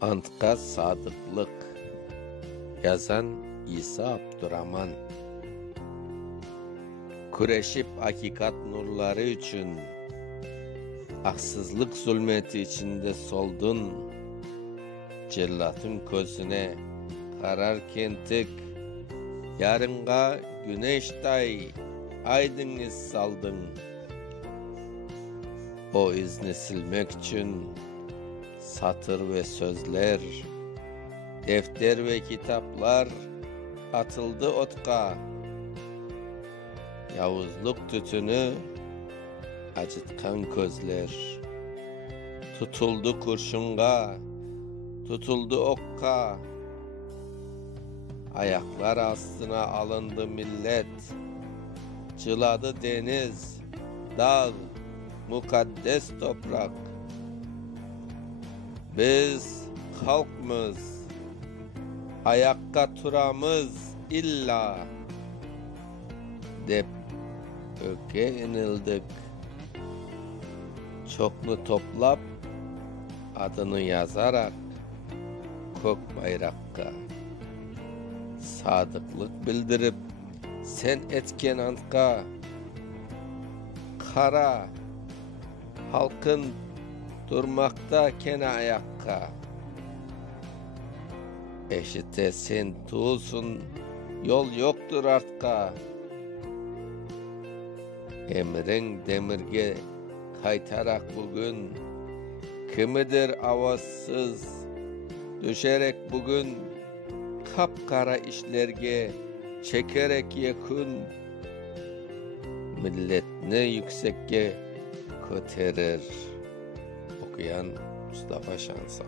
Antqa sadıklık. Yazan İsa Abdurrahman. Kureşip hakikat nurları için, haksızlık zulmeti içinde soldun. Cellatın közüne kararken tek, yarınga güneştay aydın saldın. O izni silmek için satır ve sözler, defter ve kitaplar atıldı otka. Yavuzluk tütünü acıtkan közler, tutuldu kurşunga, tutuldu okka. Ayaklar astına alındı millet, cıladı deniz, dağ, mukaddes toprak. Biz halkımız, ayakka turamız illa dep öke inildik. Çoklu toplap adını yazarak kök bayrakka sadıklık bildirip sen etken antqa kara halkın durmakta kene ayakka. Eşite sen tuğsun, yol yoktur artka. Emrin demirge kaytarak bugün, kimidir avazsız düşerek bugün, kapkara işlerge çekerek yakın. Millet ne yüksekke köterir. Okuyan Mustafa Şansa.